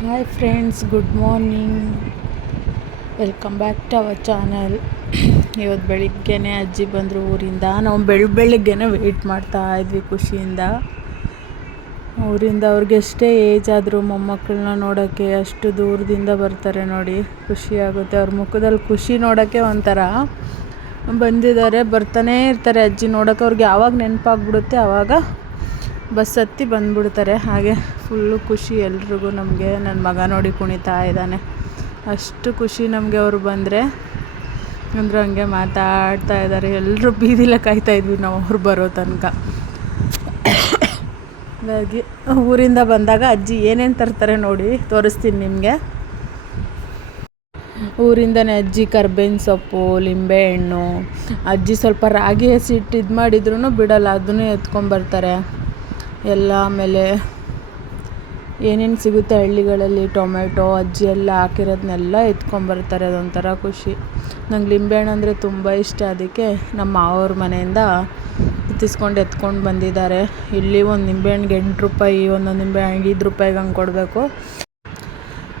Hi friends, good morning. Welcome back to our channel. ಇವತ್ತು ಬೆಳಿಗ್ಗೆನೇ ಅಜ್ಜಿ ಬಂದರು ಊರಿಂದ. ನಾವು ಬೆಳಗ್ಗೆನೇ ವೆಯ್ಟ್ ಮಾಡ್ತಾ ಇದ್ವಿ ಖುಷಿಯಿಂದ. ಊರಿಂದ ಅವ್ರಿಗೆಷ್ಟೇ ಏಜ್ ಆದರೂ ಮೊಮ್ಮಕ್ಕಳನ್ನ ನೋಡೋಕ್ಕೆ ಅಷ್ಟು ದೂರದಿಂದ ಬರ್ತಾರೆ ನೋಡಿ. ಖುಷಿಯಾಗುತ್ತೆ ಅವ್ರ ಮುಖದಲ್ಲಿ ಖುಷಿ ನೋಡೋಕ್ಕೆ ಒಂಥರ. ಬಂದಿದ್ದಾರೆ, ಬರ್ತಾನೇ ಇರ್ತಾರೆ ಅಜ್ಜಿ ನೋಡೋಕೆ. ಅವ್ರಿಗೆ ಯಾವಾಗ ನೆನಪಾಗ್ಬಿಡುತ್ತೆ ಆವಾಗ ಬಸ್ ಹತ್ತಿ ಬಂದುಬಿಡ್ತಾರೆ. ಹಾಗೆ ಫುಲ್ಲು ಖುಷಿ ಎಲ್ರಿಗೂ. ನಮಗೆ ನನ್ನ ಮಗ ನೋಡಿ ಕುಣಿತಾ ಇದ್ದಾನೆ. ಅಷ್ಟು ಖುಷಿ ನಮಗೆ ಅವರು ಬಂದರೆ. ಅಂದರು ಹಂಗೆ ಮಾತಾಡ್ತಾ ಇದ್ದಾರೆ. ಎಲ್ಲರೂ ಬೀದಿಲೇ ಕಾಯ್ತಾಯಿದ್ವಿ ನಾವು ಅವ್ರು ಬರೋ ತನಕ. ಹಾಗಾಗಿ ಊರಿಂದ ಬಂದಾಗ ಅಜ್ಜಿ ಏನೇನು ತರ್ತಾರೆ ನೋಡಿ, ತೋರಿಸ್ತೀನಿ ನಿಮಗೆ. ಊರಿಂದನೇ ಅಜ್ಜಿ ಕರ್ಬೇವಿನ ಸೊಪ್ಪು, ಲಿಂಬೆಹಣ್ಣು. ಅಜ್ಜಿ ಸ್ವಲ್ಪ ರಾಗಿ ಹಸಿಟ್ಟು ಇದು ಮಾಡಿದ್ರೂ ಬಿಡಲ್ಲ, ಅದನ್ನು ಎತ್ಕೊಂಬರ್ತಾರೆ ಎಲ್ಲ. ಆಮೇಲೆ ಏನೇನು ಸಿಗುತ್ತೆ ಹಳ್ಳಿಗಳಲ್ಲಿ, ಟೊಮೆಟೊ ಅಜ್ಜಿ ಎಲ್ಲ ಹಾಕಿರೋದನ್ನೆಲ್ಲ ಎತ್ಕೊಂಬರ್ತಾರೆ. ಅದೊಂಥರ ಖುಷಿ. ನಂಗೆ ಲಿಂಬೆಹಣ್ಣು ಅಂದರೆ ತುಂಬ ಇಷ್ಟ. ಅದಕ್ಕೆ ನಮ್ಮ ಮಾವವ್ರ ಮನೆಯಿಂದ ಎತ್ಕೊಂಡು ಬಂದಿದ್ದಾರೆ. ಇಲ್ಲಿ ಒಂದು ನಿಂಬೆಹಣ್ಣಿಗೆ 8 ರೂಪಾಯಿ, ಒಂದೊಂದು ನಿಂಬೆಹಣ್ಣು 5 ರೂಪಾಯಿಗೆ ಹಂಗೆ ಕೊಡಬೇಕು.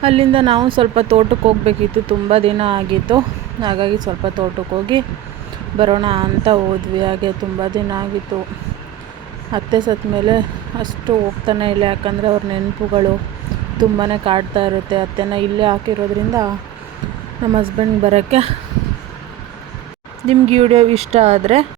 ಅಲ್ಲಿಂದ ನಾವು ಸ್ವಲ್ಪ ತೋಟಕ್ಕೆ ಹೋಗಬೇಕಿತ್ತು, ತುಂಬ ದಿನ ಆಗಿತ್ತು. ಹಾಗಾಗಿ ಸ್ವಲ್ಪ ತೋಟಕ್ಕೆ ಹೋಗಿ ಬರೋಣ ಅಂತ ಹೋದ್ವಿ. ಹಾಗೆ ತುಂಬ ದಿನ ಆಗಿತ್ತು. ಅತ್ತೆ ಸತ್ತ ಮೇಲೆ ಅಷ್ಟು ಹೋಗ್ತಾನೆ ಇಲ್ಲ, ಯಾಕಂದರೆ ಅವ್ರ ನೆನಪುಗಳು ತುಂಬಾ ಕಾಡ್ತಾ ಇರುತ್ತೆ. ಅತ್ತೆನ ಇಲ್ಲೇ ಹಾಕಿರೋದ್ರಿಂದ ನಮ್ಮ ಹಸ್ಬೆಂಡ್ ಬರೋಕ್ಕೆ. ನಿಮ್ಗೆ ವಿಡಿಯೋ ಇಷ್ಟ ಆದರೆ